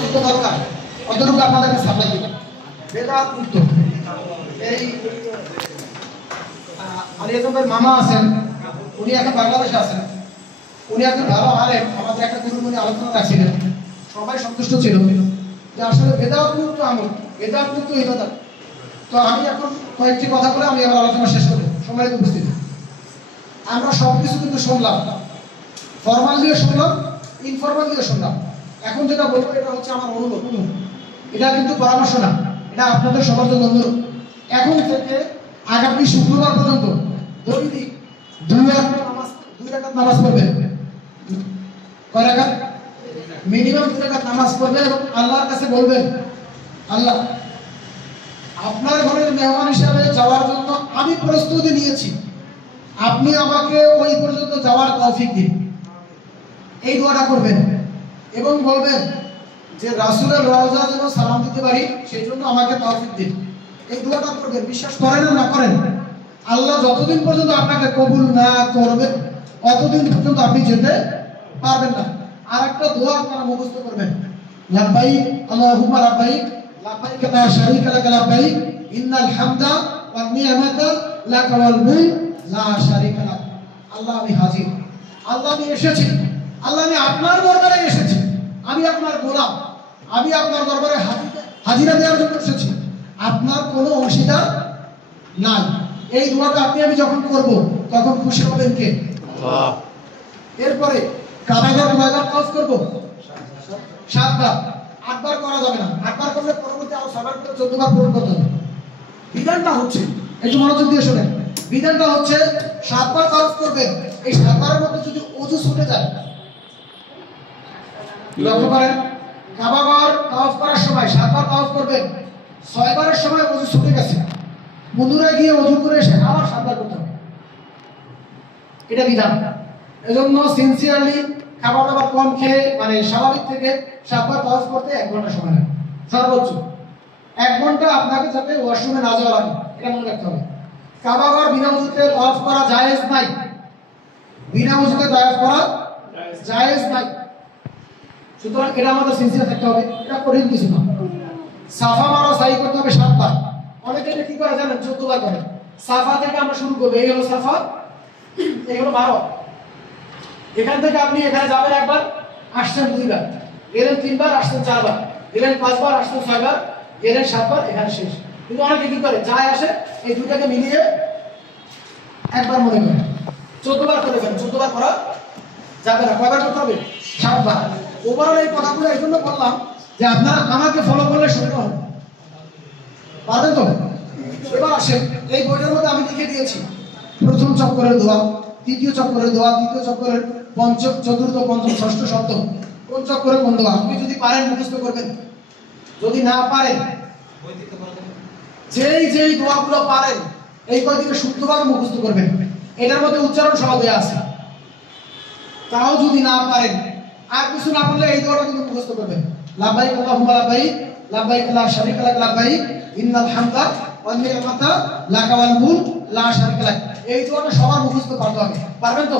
যতটুকু দরকার অতটুকু আপনাদেরকে সাপ্লাই দিব। বেদাত মুক্ত এই আলিয়াজমের মামা আছেন, উনি এখন বাংলাদেশে আছেন, উনি একজন ভালো আলেম। আমাদের একটা গুরুমণি আলোচনা রাখছিলেন, সবাই সন্তুষ্ট ছিল যে আসলে বেদাত মুক্ত আমল, বেদাত মুক্ত ইবাদত। তো আমি এখন কয়েকটি কথা বলে আমি আমার আলোচনা শেষ করব। সম্মানিত উপস্থিতি, আমরা সবকিছু কিন্তু শুনলাম, ফরমাল দিয়ে শুনলাম, ইনফরমাল দিয়ে শুনলাম। এখন যেটা বলবো এটা হচ্ছে আমার অনুরোধ, এটা কিন্তু পরামর্শ না, এটা আপনাদের সবার জন্য অনুরোধ। এখন থেকে আগামী শুক্রবার পর্যন্ত দৈনিক 2 রাকাত নামাজ পড়বেন। কয় রাকাত? মিনিমাম 2 রাকাত নামাজ পড়বেন এবং আল্লাহর কাছে বলবেন, আল্লাহ আপনার ঘরের মেহমান হিসাবে যাওয়ার জন্য আমি প্রস্তুতি নিয়েছি, আপনি আমাকে ওই পর্যন্ত যাওয়ার তৌফিক দিন। এই দোয়াটা করবেন এবং বলবেন যে রাসূলের রওজা যেন সালাম দিতে পারি, সেই জন্য আমাকে তৌফিক দিন। এই দোয়াটা করবেন। বিশ্বাস করেন না করেন, আল্লাহ যতদিন পর্যন্ত আপনাকে কবুল না করবেন অতদিন পর্যন্ত আপনি যেতে পারবেন না। আর একটা দোয়া আপনারা মুখস্থ করবেন, লাব্বাইক আল্লাহুম্মা লাব্বাইক লাব্বাইক লা শারীকা লাক লাব্বাইক ইন্নাল হামদা ওয়ান নি'মাতা লাকা ওয়াল মুলক লা শারীকা লাক। আল্লাহ আমি হাজির, আল্লাহ আমি এসেছি, আল্লাহ আমি আপনার দরবারে এসেছি, আমি আপনার গোলাম, আমি আপনার দরবারে হাজিরা দেওয়ার জন্য এসেছি, আপনার কোনো অংশীদার নাই। এই দোয়াটা আপনি আমি যখন করব তখন খুশি হবেন কে? আল্লাহ। এরপরে কাবাঘর কয়বার কাজ করব? 7 বার। 8 বার করা যাবে না, 8 বার করলে পরবর্তী আরো 7 বার করে 14 বার পূরণ করতে হবে। বিধানটা হচ্ছে, একটু মনোযোগ দিয়ে শুনেন, বিধানটা হচ্ছে 7 বার কাজ করবেন। এই 7 বারের মধ্যে যদি ওযু ছুটে যায়, লক্ষ্য করেন, কাবাঘর তাওয়াফ করার সময় 7 বার তাওয়াফ করবেন, 6 বারের সময় ওযু ছুটে গেছে, পুনরায় গিয়ে ওযু করে এসে আবার 7 বার করতে হবে। এটা বিধান। এজন্য সিনসিয়ারলি খাবার দাবার কম খেয়ে, মানে স্বাভাবিক থেকে 7 বার তাওয়াফ করতে 1 ঘন্টা সময় লাগে সর্বোচ্চ। 1 ঘন্টা আপনাকে যাতে ওয়াশরুমে না যাওয়া লাগে, এটা মনে রাখতে হবে। কাবাঘর বিনা ওযুতে তাওয়াফ করা জায়েজ নাই, বিনা ওযুতে তাওয়াফ করা জায়েজ নাই। সুতরাং এটা আমাদের সিনসিয়ার থাকতে হবে, এটা কঠিন কিছু না। সাফা মারা সাই করতে হবে 7 বার। অনেকে এটা কি করে জানেন? 14 বার করে। সাফা থেকে আমরা শুরু করব, এই হলো সাফা, এই হলো মারওয়া। এখান থেকে আপনি এখানে যাবেন একবার, আসছেন 2 বার, গেলেন 3 বার, আসছেন 4 বার, গেলেন 5 বার, আসছেন 6 বার, গেলেন 7 বার, এখানে শেষ। কিন্তু অনেকে কি করে যায় আসে এই দুটাকে মিলিয়ে একবার মনে করে 14 বার করে ফেলেন। 14 বার করা যাবে না। কয়বার করতে হবে? 7 বার। ওভারঅল এই কথাগুলো এই জন্য বললাম যে আপনারা আমাকে ফলো করলে সুবিধা হবে, পারবেন তো? এবার আসেন, এই বইটার মধ্যে আমি লিখে দিয়েছি প্রথম চক্করের দোয়া, দ্বিতীয় চক্করের দোয়া, তৃতীয় চক্করের পঞ্চম, চতুর্থ, পঞ্চম, ষষ্ঠ, সপ্তম, কোন চক্করে কোন দোয়া। আপনি যদি পারেন মুখস্থ করবেন, যদি না পারেন যেই দোয়াগুলো পারেন এই কয়দিকে শুদ্ধভাবে মুখস্থ করবেন। এটার মধ্যে উচ্চারণ সহ দেয়া আছে। তাও যদি না পারেন, আর কিছু না পারলে এই দোয়াটা কিন্তু মুখস্থ করবেন। লাব্বাইক আল্লাহুম্মা লাব্বাইক লাব্বাইক লা শারীকা লাক লাব্বাইক ইন্নাল হামদা ওয়ান নি'মাতা লাকা ওয়াল মুলক লা শারীকা লাক। এই দোয়াটা সবার মুখস্থ করতে হবে, পারবেন তো?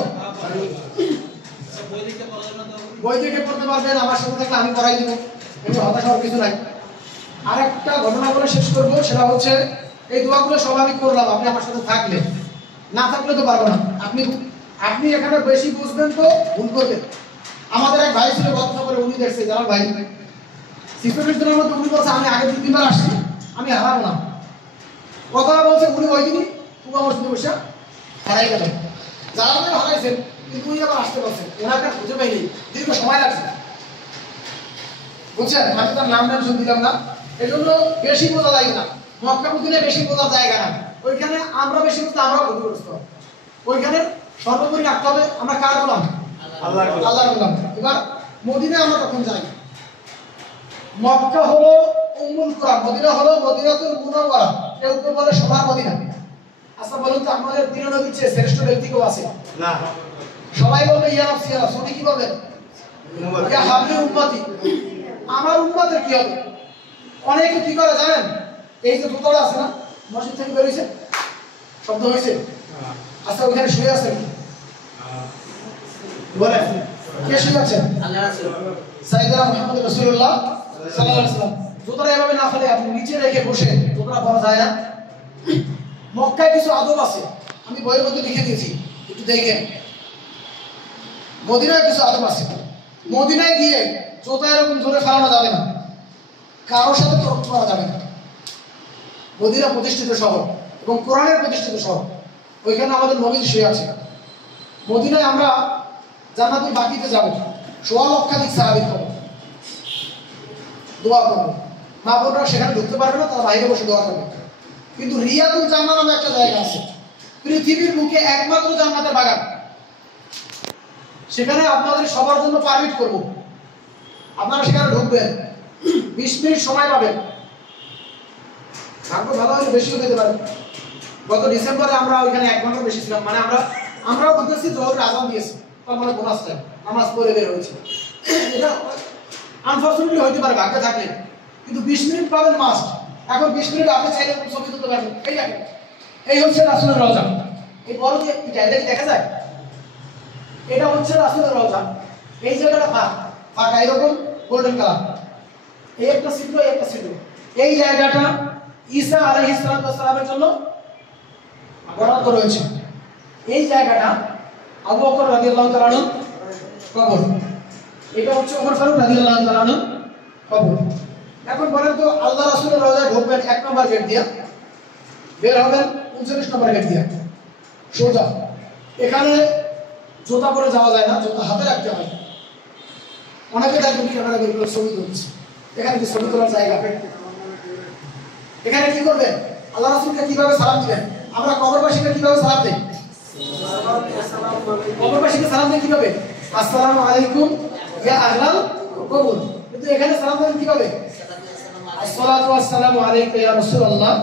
বই থেকে পড়তে পারবেন, আমার সাথে থাকলে আমি করাই দিব, এটা হতাশ হওয়ার কিছু নাই। আরেকটা ঘটনা বলে শেষ করব, সেটা হচ্ছে এই দোয়াগুলো সব আমি করলাম, আপনি আমার সাথে থাকলে, না থাকলে তো পারবো না। আপনি এখানে বেশি বুঝবেন তো ভুল করবেন। আমাদের এক ভাই ছিল গল্প করে, উনি দেখছে যারা ভাই সিস্টেমের জন্য মধ্যে উনি বলছে আমি আগে 2-3 বার আসছি, আমি হারাবো না। কথা বলছে উনি ওই দিনই কুবা মসজিদে বসে হারাই গেল। যারা হারাইছেন কিন্তু উনি আবার আসতে পারছেন, ওনাকে খুঁজে পাইনি, দীর্ঘ সময় লাগছে। বুঝছেন? আমি তার নাম দিলাম না, এই জন্য বেশি বোঝা যায় না। মক্কা মদিনে বেশি বোঝার জায়গা না, ওইখানে আমরা বেশি বুঝতে আমরাও ক্ষতিগ্রস্ত। ওইখানে সর্বোপরি রাখতে হবে আমরা কার গোলাম? আল্লাহর গোলাম। এবার মদিনা আমরা কখন যাই? মক্কা হলো উম্মুল কুরা, মদিনা হলো মদিনাতুল মুনাওয়ারা, কেউ কেউ বলে সোনার মদিনা। আচ্ছা বলুন তো আমাদের প্রিয় নবীর চেয়ে শ্রেষ্ঠ ব্যক্তি কেউ আছে? না। সবাই বলবে ইয়া নাফসি ইয়া রাসূল, কি বলবে? ইয়া হাবলি উম্মতি, আমার উম্মতের কি হবে? অনেকে কি করে জানেন? এই যে দোতলা আছে না, মসজিদ থেকে বের হইছে, শব্দ হইছে, আচ্ছা ওখানে শুয়ে আছেন, বলেন কে শুয়ে আছেন? আল্লাহ রাসূল সাইয়েদনা মুহাম্মদ রাসূলুল্লাহ সাল্লাল্লাহু আলাইহি ওয়াসাল্লাম জুতাটা এভাবে না ফেলে আপনি নিচে রেখে বসে জুতাটা পরা যায় না। মক্কায় কিছু আদব আছে, আমি বইয়ের মধ্যে লিখে দিয়েছি, একটু দেখেন। মদিনায় কিছু আদব আছে। মদিনায় গিয়ে জুতা এরকম জোরে ফেলানো যাবে না, কারোর সাথে তর্ক করা যাবে না। মদিনা প্রতিষ্ঠিত শহর এবং কোরআনের প্রতিষ্ঠিত শহর, ওইখানে আমাদের নবী শুয়ে আছে। মদিনায় আমরা জান্নাতুল বাকিতে যাব, ১৬ লক্ষাধিক সাহাবী পাবো, দোয়া করবো। মা বোনরা সেখানে ঢুকতে পারবে না, তারা বাইরে বসে দোয়া করবে। কিন্তু রিয়াদুল জান্নাহ নামে একটা জায়গা আছে, পৃথিবীর বুকে একমাত্র জান্নাতের বাগান। সেখানে আপনাদের সবার জন্য পারমিট করব, আপনারা সেখানে ঢুকবেন, 20 মিনিট সময় পাবেন। ভাগ্য ভালো হলে বেশিও পেতে পারেন। গত ডিসেম্বরে আমরা ওইখানে 1 ঘন্টা বেশি ছিলাম, মানে আমরাও বুঝতেছি জোহরের আযান দিয়েছে, তার মানে বোনাস টাইম, নামাজ পড়ে বের হয়েছে। এটা আনফরচুনেটলি হইতে পারে ভাগ্যে থাকলে, কিন্তু 20 মিনিট পাবেন মাস্ট। এখন 20 মিনিট আপনি চাইলে ছবি তুলতে পারবেন। এই দেখেন, এই হচ্ছে রাসূলের রওজা। এই বড় যে এটা দেখা যায়, এটা হচ্ছে রাসূলের রওজা। এই জায়গাটা ফাঁকা এরকম গোল্ডেন কালার, এই একটা ছিদ্র, এই একটা ছিদ্র। এই জায়গাটা ঈসা আলাইহিস সালামের জন্য বরাদ্দ রয়েছে। এই জায়গাটা আবু বকর রাদিয়াল্লাহু তাআলা আনহু কবর, এটা হচ্ছে ওমর ফারুক রাদিয়াল্লাহু তাআলা আনহু কবর। এখন বলেন তো, আল্লাহ রাসূলের রওজায় ঢুকবেন 1 নম্বর গেট দিয়ে, বের হবেন 39 নম্বর গেট দিয়ে সোজা। এখানে জুতা পরে যাওয়া যায় না, জুতা হাতে রাখতে হয়। অনেকে দেখবেন ক্যামেরা বের করে ছবি তুলছে, এখানে কি ছবি তোলার জায়গা? এখানে কি করবেন? আল্লাহ রাসূলকে কিভাবে সালাম দিবেন? আমরা কবরবাসীকে কিভাবে সালাম দেই? কবরবাসীকে সালাম দেই কিভাবে? আসসালামু আলাইকুম ইয়া আহলাল কবর। কিন্তু এখানে সালাম দেন কিভাবে? আসসালাতু ওয়াসসালামু আলাইকা ইয়া রাসূলুল্লাহ,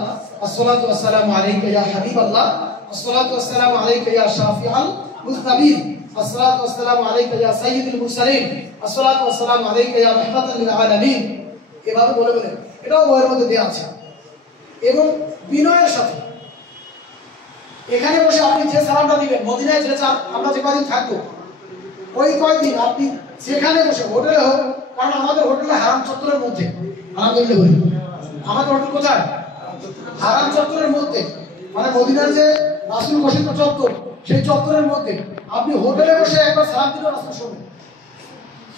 আসসালাতু ওয়াসসালামু আলাইকা ইয়া হাবিবাল্লাহ, আসসালাতু ওয়াসসালামু আলাইকা ইয়া শাফিআল মুজতাবিন, আসসালাতু ওয়াসসালামু আলাইকা ইয়া সাইয়্যিদুল মুরসালিন, আসসালাতু ওয়াসসালামু আলাইকা ইয়া রাহমাতাল লিল আলামিন। এভাবে বলে বলে, এটাও বইয়ের মধ্যে দেওয়া আছে। এবং বিনয়ের সাথে এখানে বসে আপনি যে সালামটা দিবেন, মদিনায় যে আমরা যে কয়দিন থাকবো, ওই কয়দিন আপনি যেখানে বসে, হোটেলে হোক, কারণ আমাদের হোটেলে হারাম চত্বরের মধ্যে, আলহামদুলিল্লাহ বলি, আমাদের হোটেল কোথায়? হারাম চত্বরের মধ্যে, মানে মদিনার যে রাসূল ঘোষিত চত্বর, সেই চত্বরের মধ্যে আপনি হোটেলে বসে একবার সালাম দিবেন, রাসূল শুনবেন,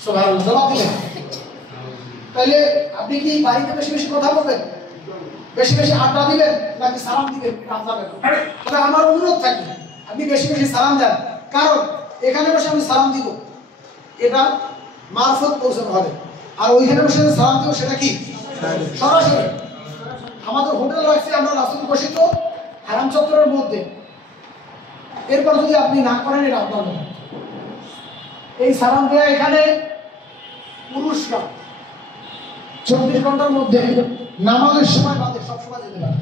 সুবহানাল্লাহ, জবাব দিবেন। তাহলে আপনি কি বাড়িতে বেশি বেশি কথা বলবেন, বেশি বেশি আড্ডা দিবেন, নাকি সালাম দিবেন? তবে আমার অনুরোধ থাকবে আপনি বেশি বেশি সালাম দেন, কারণ এখানে বসে আমি সালাম দিব, এটা মারফত পৌঁছানো হবে। আর ওইখানে বসে সালাম দিব, সেটা কি সরাসরি। আমাদের হোটেল রাখছি আমরা রাসূল ঘোষিত হারাম চত্বরের মধ্যে, এরপর যদি আপনি না করেন, এটা আপনার ব্যাপার। এই সালাম দেওয়া এখানে পুরুষরা 24 ঘন্টার মধ্যে নামাজের সময় বাদে সব সময় যেতে পারে।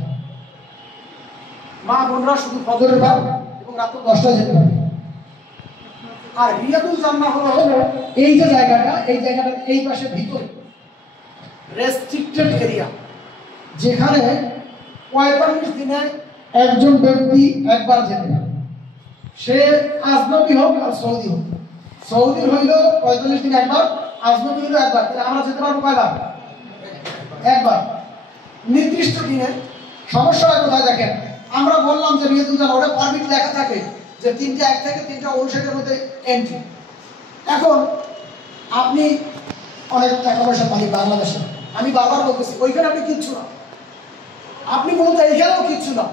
মা বোনরা শুধু ফজরের পর এবং রাত 10টায় যেতে পারে। আর রিয়াদুল জান্নাহ হলো এই যে জায়গাটা, এই জায়গাটার এই পাশে ভিতরে রেস্ট্রিক্টেড এরিয়া, যেখানে 45 দিনে একজন ব্যক্তি একবার যেতে পারে। সে আজনবী হোক আর সৌদি হোক। সৌদি হইল 45 দিন একবার, আজনবী হইল একবার। তাহলে আমরা যেতে পারবো কয়বার? একবার। নির্দিষ্ট দিনে। সমস্যাটা কোথায় দেখেন, আমরা বললাম যে রিয়াদুল জান্নাহ, ওটা পারমিট লেখা থাকে যে 3টা 1 থেকে 3টা 59-এর মধ্যে এন্ট্রি। এখন আপনি অনেক টাকা পয়সার মালিক বাংলাদেশে, আমি বারবার বলতেছি, ওইখানে আপনি কিচ্ছু না। আপনি বলতে এইখানেও কিচ্ছু না।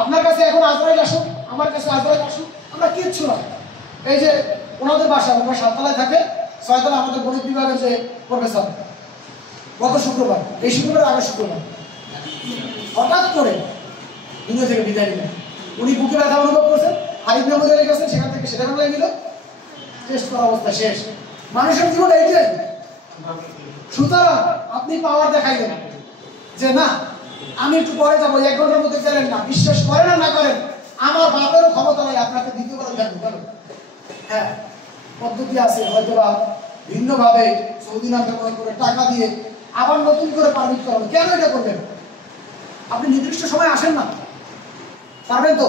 আপনার কাছে এখন আজরাইল আসুক, আমার কাছে আজরাইল আসুক, আমরা কিচ্ছু না। এই যে ওনাদের বাসা, ওনার 7 তলায় থাকে, 6 তলায় আমাদের গণিত বিভাগের যে প্রফেসর, গত শুক্রবার, এই শুক্রবার আগের শুক্রবার হঠাৎ করে দুনিয়া থেকে বিদায় নিলেন। উনি বুকে ব্যথা অনুভব করছেন, আরিফ মেমোরিয়ালে গেছেন, সেখান থেকে সেটা বাংলায় নিল, টেস্ট করা অবস্থা শেষ। মানুষের জীবন এইটাই। সুতরাং আপনি পাওয়ার দেখাইলেন যে না, আমি একটু পরে যাবো, 1 ঘন্টার মধ্যে গেলেন না, বিশ্বাস করেন আর না করেন, আমার বাপেরও ক্ষমতা নাই আপনাকে দ্বিতীয়বার দেখবো। কেন? হ্যাঁ, পদ্ধতি আছে, হয়তো বা ভিন্নভাবে সৌদি নাম ব্যবহার করে টাকা দিয়ে আবার নতুন করে পারমিট করাবেন। কেন এটা করবেন? আপনি নির্দিষ্ট সময় আসেন না, পারবেন তো?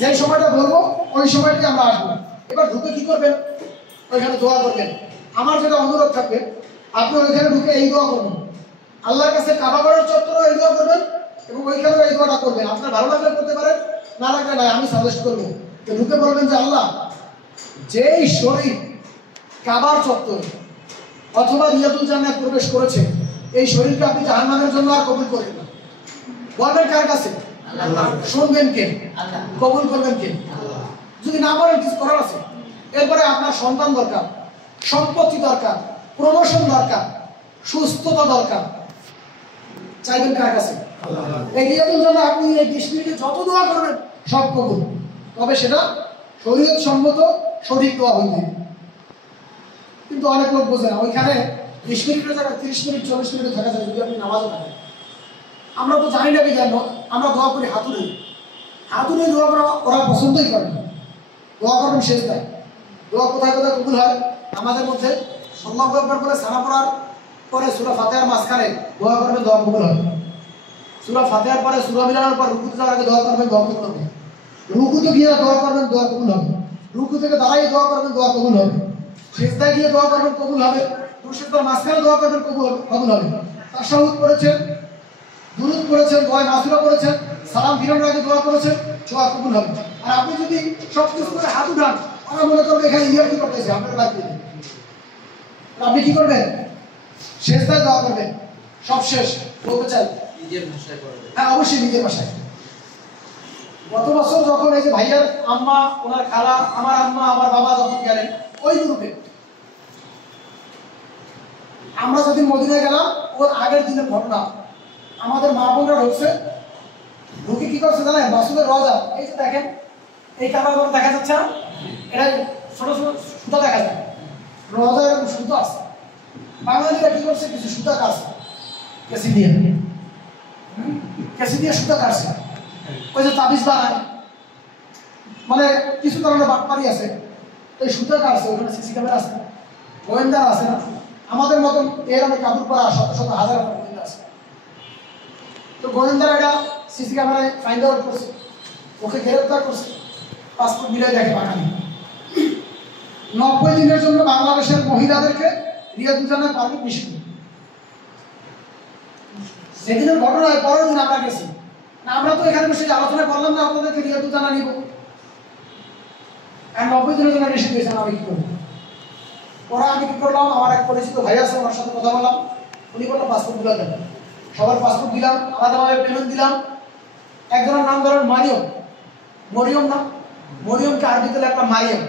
যে সময়টা বলবো ওই সময়টাই আমরা আসবো। এবার ঢুকে কি করবেন? ওইখানে দোয়া করবেন। আমার যেটা অনুরোধ থাকবে, আপনি ওইখানে ঢুকে এই দোয়া করবেন, আল্লাহর কাছে কাবা ঘরের চত্বরে এই দোয়া করবেন এবং ওইখানেও এই দোয়াটা করবেন। আপনার ভালো লাগলে করতে পারেন, না লাগলে নাই, আমি সাজেস্ট করবো যে ঢুকে বলবেন যে আল্লাহ, যেই শরীর কাবার চত্বরে অথবা রিয়াদুল জান্নাত প্রবেশ করেছে, এই শরীরকে আপনি জাহান্নামের জন্য আর কবুল করেন না। বলবেন কার কাছে? আল্লাহ। শুনবেন কে? আল্লাহ। কবুল করবেন কে? আল্লাহ। যদি না বলেন কিছু করার আছে। এরপরে আপনার সন্তান দরকার, সম্পত্তি দরকার, প্রমোশন দরকার, সুস্থতা দরকার, চাইবেন কার কাছে? আল্লাহ। এই রিয়াদুল জান্নাত আপনি এই 20 মিনিটে যত দোয়া করবেন সব কবুল, তবে সেটা শরীয়ত সম্মত সঠিক দোয়া হইবে। কিন্তু অনেক লোক বোঝে না, ওইখানে 20 মিনিটের জায়গায় 30 মিনিট 40 মিনিট থাকা যায় যদি আপনি নামাজও থাকেন। আমরা তো জানি না কি জানো, আমরা দোয়া করি হাতুড়ি, হাতুড়ি দোয়া করা ওরা পছন্দই করে না। দোয়া করবেন শেষ দেয়। দোয়া কোথায় কোথায় কবুল হয়? আমাদের মধ্যে আল্লাহু আকবার বলে সানা পড়ার পরে সূরা ফাতিহার মাঝখানে দোয়া করবেন, দোয়া কবুল হবে। সূরা ফাতিহার পরে সূরা মিলানোর পর রুকুতে যাওয়ার আগে দোয়া করবেন, দোয়া কবুল হবে। রুকুতে গিয়ে দোয়া করবেন, দোয়া কবুল হবে। রুকু থেকে দাঁড়িয়ে দোয়া করবেন, দোয়া কবুল হবে। সিজদায় গিয়ে দোয়া করবেন, কবুল হবে। দুরুদের মাঝখানে দোয়া করবেন, কবুল হবে। তাশাহুদ করেছেন, দুরুদ করেছেন, দোয়া মাসুরা করেছেন, সালাম ফিরানোর আগে দোয়া করেছেন, দোয়া কবুল হবে। আর আপনি যদি সব কিছু করে হাত উঠান, আমরা মনে করবো এখানে ইয়ার কি করতেছে, আপনার বাদ দিয়ে আপনি কি করবেন? শেষদায় দোয়া করবেন। সব শেষ বলতে চাই নিজের ভাষায় করবেন। হ্যাঁ, অবশ্যই নিজের ভাষায়। গত বছর যখন এই যে ভাইয়ার আম্মা, ওনার খালা, আমার আম্মা, আমার বাবা যখন গেলেন ওই গ্রুপে, আমরা যদি মদিনায় গেলাম, ওর আগের দিনের ঘটনা, আমাদের মা বোনরা ঢুকছে, ঢুকে কি করছে জানেন? রাসূলের রওজা, এই যে দেখেন, এই কাবাঘর দেখা যাচ্ছে না, এটা ছোট ছোট সুতা দেখা যায়, রওজা এরকম সুতা আছে। বাঙালিরা কি করছে? কিছু সুতা কাটছে, কেসি দিয়ে সুতা কাটছে, ওই যে তাবিজ বানায়, মানে কিছু কারণে বাটপারি আছে, এই সুতা কাটছে। ওখানে সিসি ক্যামেরা আছে, গোয়েন্দারা আছে না আমাদের মতন, এর আমি কাপড় পরা শত শত হাজার গোয়েন্দা আছে। তো গোয়েন্দারা এটা সিসি ক্যামেরায় ফাইন্ড আউট করছে, ওকে গ্রেফতার করছে, পাসপোর্ট মিলাই দেখে বাঙালি। 90 দিনের জন্য বাংলাদেশের মহিলাদেরকে রিয়াদুল জান্নাত পারমিট নিষিদ্ধ। সেদিনের ঘটনায় পরের দিন আমরা গেছি, আমরা তো এখানে বসে আলোচনা করলাম না আপনাদেরকে রিয়াদুল জান্নাত নিব, আর 90 দিনের জন্য নিষিদ্ধ হয়েছে। আমি কি করবো? ওরা আমি কি করলাম, আমার এক পরিচিত ভাই আছে, ওনার সাথে কথা বললাম, উনি বললাম পাসপোর্ট গুলো দেন। সবার পাসপোর্ট দিলাম, আলাদাভাবে পেমেন্ট দিলাম। একজনের নাম ধরেন মারিয়ম, মরিয়ম না, মরিয়মকে আরবিতে লিখলাম মারিয়াম,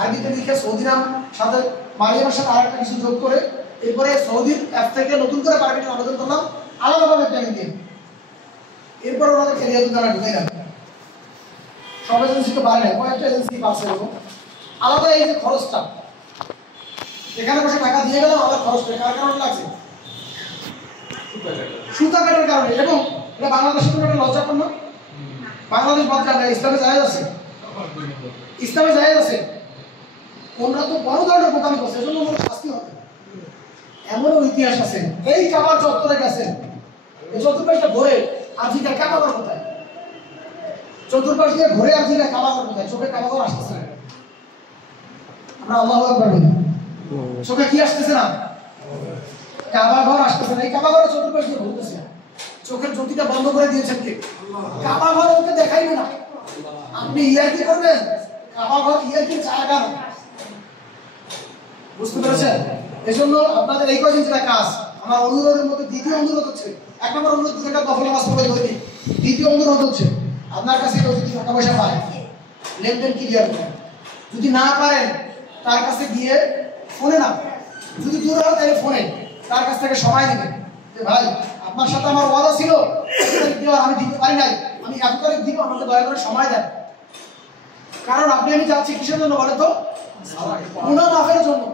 আরবিতে লিখে সৌদি নাম সাথে মারিয়ামের সাথে আরেকটা কিছু যোগ করে, এরপরে সৌদির অ্যাপ থেকে নতুন করে পারমিটের আবেদন করলাম, আলাদাভাবে পেমেন্ট দিয়ে। এরপর ওনাদেরকে রিয়াদুল জান্নাত ঢুকে গেল। সব এজেন্সি তো পারে না, কয়েকটা এজেন্সি পাচ্ছে এরকম আলাদা। এই যে খরচটা, এখানে বসে টাকা দিয়ে গেলাম, আলাদা খরচটা কার কারণে লাগছে? সুতা কাটার কারণে। এবং এটা বাংলাদেশের কোনো একটা লজ্জাপন্ন, বাংলাদেশ বাদ দেন, ইসলামে জায়েজ আছে, ইসলামে জায়েজ আছে। ওনারা তো বড় ধরনের বোকামি করছে, এজন্য ওনার শাস্তি হবে। এমনও ইতিহাস আছে, এই কাবার চত্বরে গেছেন, এই চতুর্পাশটা ঘুরে আর জিজ্ঞাসা কাবাঘর কোথায়, চতুর্পাশ দিয়ে ঘুরে আর জিজ্ঞাসা কাবাঘর কোথায়, চোখে কাবাঘর আসতেছে না। আমরা আল্লাহু আকবার বলি, চোখে কি আসতেছে না? কাবাঘর আসতেছে না। এই কাবাঘরের চতুর্পাশ দিয়ে ঘুরতেছে, চোখের জ্যোতিটা বন্ধ করে দিয়েছেন কে? কাবাঘর ওকে দেখাইবে না। আপনি ইয়ার্কি করবেন, কাবাঘর ইয়ার্কির জায়গা না। বুঝতে পেরেছেন? এজন্য আপনাদের এই কয়দিন যেটা কাজ, আমার অনুরোধের মধ্যে দ্বিতীয় অনুরোধ হচ্ছে, এক নম্বর অনুরোধ দুটো দফল নামাজ পড়ে ধরি, দ্বিতীয় অনুরোধ হচ্ছে আপনার কাছে কেউ যদি টাকা পয়সা পায়, লেনদেন ক্লিয়ার করেন। যদি না পারেন তার কাছে গিয়ে ফোনে, না যদি দূর হয় তাহলে ফোনে তার কাছ থেকে সময় নেবেন যে ভাই আপনার সাথে আমার ওয়াদা ছিল, আমি দিতে পারি নাই, আমি এত তারিখ দিব, আমাকে দয়া করে সময় দেন। কারণ আপনি আমি যাচ্ছি কিসের জন্য বলে তো? গুনাহ মাফের জন্য।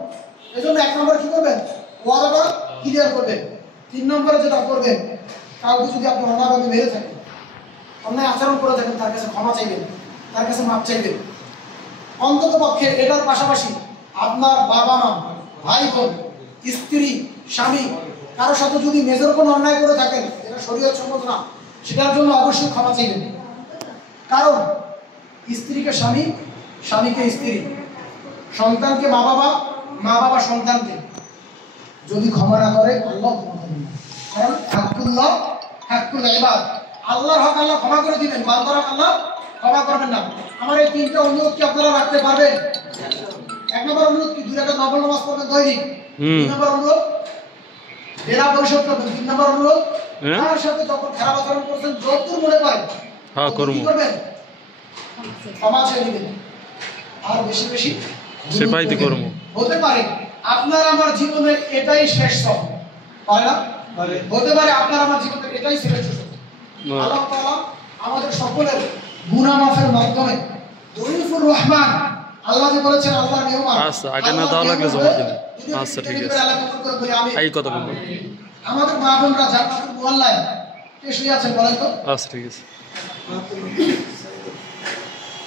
এজন্য এক নম্বর কি করবেন? ওয়াদাটা ক্লিয়ার করবেন। 3 নম্বরে যেটা করবেন, কাউকে যদি আপনি অন্যায়ভাবে মেরে থাকেন, অন্যায় আচরণ করে থাকেন, তার কাছে ক্ষমা চাইবেন, তার কাছে মাপ চাইবেন। অন্তত পক্ষে এটার পাশাপাশি আপনার বাবা মা, ভাই বোন, স্ত্রী, স্বামী কারোর সাথে যদি মেজর কোনো অন্যায় করে থাকেন, যেটা শরীয়ত সম্মত না, সেটার জন্য অবশ্যই ক্ষমা চাইবেন। কারণ স্ত্রীকে স্বামী, স্বামীকে স্ত্রী, সন্তানকে মা বাবা, মা বাবা সন্তানকে। যদি ক্ষমা না করে আল্লাহ ক্ষমা করবেন না। কারণ হাক্কুল্লাহ হাক্কুল ইবাদ, আল্লাহর হক আল্লাহ ক্ষমা করে দিবেন, বান্দার হক আল্লাহ ক্ষমা করবেন না। আমার এই তিনটা অনুরোধ কি আপনারা রাখতে পারবেন? এক নম্বর অনুরোধ কি 2 রাকাত নফল নামাজ পড়বেন দৈনিক। 2 নম্বর অনুরোধ দেনা পরিশোধ করবেন। 3 নম্বর অনুরোধ তার সাথে যখন খারাপ আচরণ করছেন যতদূর মনে পারেন কি করবেন? ক্ষমা চেয়ে নেবেন আর বেশি বেশি সেটাইতে করব। হতে পারে আপনার আমার জীবনের এটাই শেষ সব, পারে না? হতে পারে আপনার আমার জীবনের এটাই শেষ সব। আল্লাহ তাআলা আমাদের সকলের গুনাহ মাফের মাধ্যমে দরিফুর রহমান, আল্লাহ যে বলেছেন আল্লাহর নিয়ম। আচ্ছা, আগে না দাও লাগলে জমা দিন। আচ্ছা ঠিক আছে, এই কথা বলবো। আমাদের মা বোনরা জান্নাতুল মুআল্লায় কে শুয়ে আছেন বলেন তো? আচ্ছা ঠিক আছে।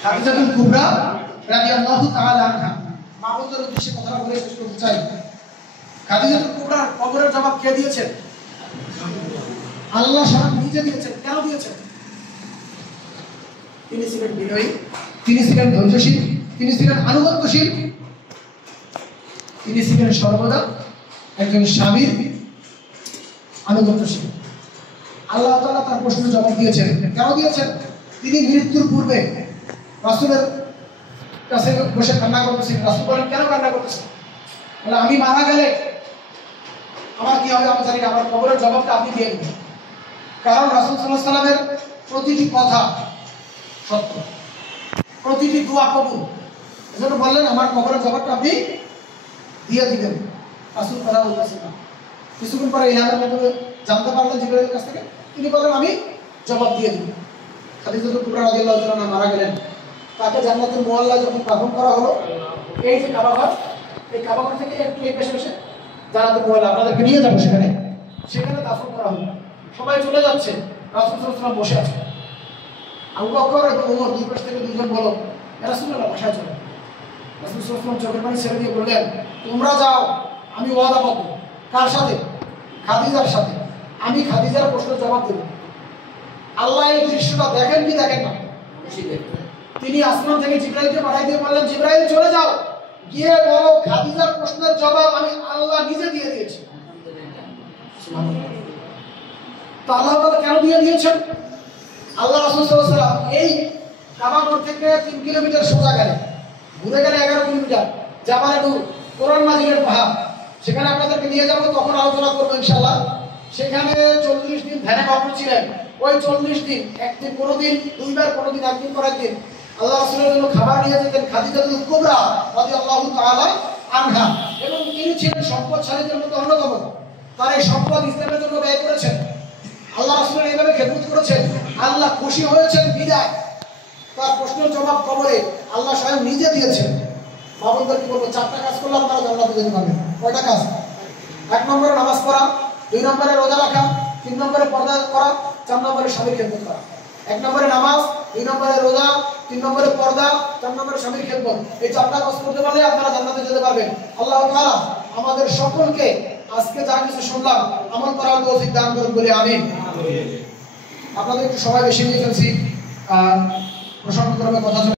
খাদিজাতুল কুবরা রাদিয়াল্লাহু তাআলা আনহা, মা বোনদের উদ্দেশ্যে কথা বলে শেষ করতে চাই। খাদিজাতুল কুবরার কবরের জবাব কে দিয়েছেন? আল্লাহ স্বয়ং নিজে দিয়েছেন। কেন দিয়েছেন? তিনি ছিলেন বিনয়ী, তিনি ছিলেন ধৈর্যশীল, তিনি ছিলেন আনুগত্যশীল, তিনি ছিলেন সর্বদা একজন স্বামীর আনুগত্যশীল। আল্লাহ তাআলা তার প্রশ্নের জবাব দিয়েছেন। কেন দিয়েছেন? তিনি মৃত্যুর পূর্বে রাসূলের কাছে বসে কান্না করতেছেন। রাসূল বলেন, কেন কান্না করতেছেন? বলে, আমি মারা গেলে আমার কি হবে আমি জানি না, আমার কবরের জবাবটা আপনি দিয়ে দিবেন। কারণ রাসূল সাল্লাল্লাহু আলাইহি সাল্লামের প্রতিটি কথা সত্য, প্রতিটি দোয়া কবুল। এজন্য বললেন আমার কবরের জবাবটা আপনি দিয়ে দিবেন। রাসূল কথা বলতেছেন না। কিছুক্ষণ পরে ইলহামের মাধ্যমে জানতে পারলেন জিবরাইলের কাছ থেকে, তিনি বললেন আমি জবাব দিয়ে দিব। খাদিজাতুল কুবরা রাদিয়াল্লাহু তাআলা মারা গেলেন। তাকে জান্নাতুল মুআল্লা যখন দাফন করা হলো, এই যে কাবাঘর, এই কাবাঘর থেকে একটু এই পাশে বসে জান্নাতুল মুআল্লা আপনাদেরকে নিয়ে যাবো সেখানে, সেখানে দাফন করা হলো। সবাই চলে যাচ্ছে, রাসূল সাল্লাল্লাহু আলাইহি ওয়াসাল্লাম বসে আছেন। আবু বকর এবং ওমর দুই পাশ থেকে দুজন বলল, ইয়া রাসূলুল্লাহ বাসায় চলো। রাসূল সাল্লাল্লাহু আলাইহি ওয়াসাল্লাম চোখের পানি ছেড়ে দিয়ে বললেন, তোমরা যাও, আমি ওয়াদাবদ্ধ। কার সাথে? খাদিজার সাথে। আমি খাদিজার প্রশ্নের জবাব দেব। আল্লাহ এই দৃশ্যটা দেখেন কি দেখেন না? তিনি আসমান থেকে জিবরাইলকে পাঠিয়ে দিয়ে বললেন, জিবরাইল চলে যাও, গিয়ে বলো খাদিজার প্রশ্নের জবাব আমি আল্লাহ নিজে দিয়ে দিয়েছি। সুবহানাল্লাহ। তো আল্লাহ তাআলা কেন দিয়ে দিয়েছেন? আল্লাহ রাসূল সাল্লাল্লাহু আলাইহি ওয়াসাল্লাম এই কাবাঘর থেকে 3 কিলোমিটার সোজা গেলে, ঘুরে গেলে 11 কিলোমিটার, জাবালে নূর, কোরআন মাজিদের পাহাড়, সেখানে আপনাদেরকে নিয়ে যাবো, তখন আলোচনা করবো ইনশাআল্লাহ। সেখানে 40 দিন ধ্যানে মগ্ন ছিলেন। ওই 40 দিন, একদিন কোনোদিন দুইবার, কোনোদিন একদিন পর একদিন আল্লাহ রাসূলের জন্য খাবার নিয়ে যেতেন খাদিজাতুল কুবরা রাদিয়াল্লাহু তাআলা আনহা, এবং তিনি ছিলেন সম্পদশালীদের মধ্যে অন্যতম। তার এই সম্পদ ইসলামের জন্য ব্যয় করেছেন। আল্লাহ রাসূলের এইভাবে খেদমত করেছেন, আল্লাহ খুশি হয়েছেন বিদায় তার প্রশ্নের জবাব কবরে আল্লাহ স্বয়ং নিজে দিয়েছেন। বাবুদের কি বলবো, 4টা কাজ করলে আপনারা জান্নাতে যেতে পারবেন। কয়টা কাজ? 1 নম্বরে নামাজ পড়া, 2 নম্বরে রোজা রাখা, 3 নম্বরে পর্দা করা, 4 নম্বরে স্বামীর খেদমত করা। 1 নম্বরে নামাজ, 2 নম্বরে রোজা, 3 নম্বরে পর্দা, 4 নম্বরে স্বামীর খেদমত। এই 4টা কাজ করতে পারলে আপনারা জান্নাতে যেতে পারবেন। আল্লাহ তাআলা আমাদের সকলকে আজকে যা কিছু শুনলাম আমল করার তৌফিক দান করুন বলে আমিন। আপনাদের একটু সময় বেশি নিয়ে ফেলছি, প্রসঙ্গক্রমে কথা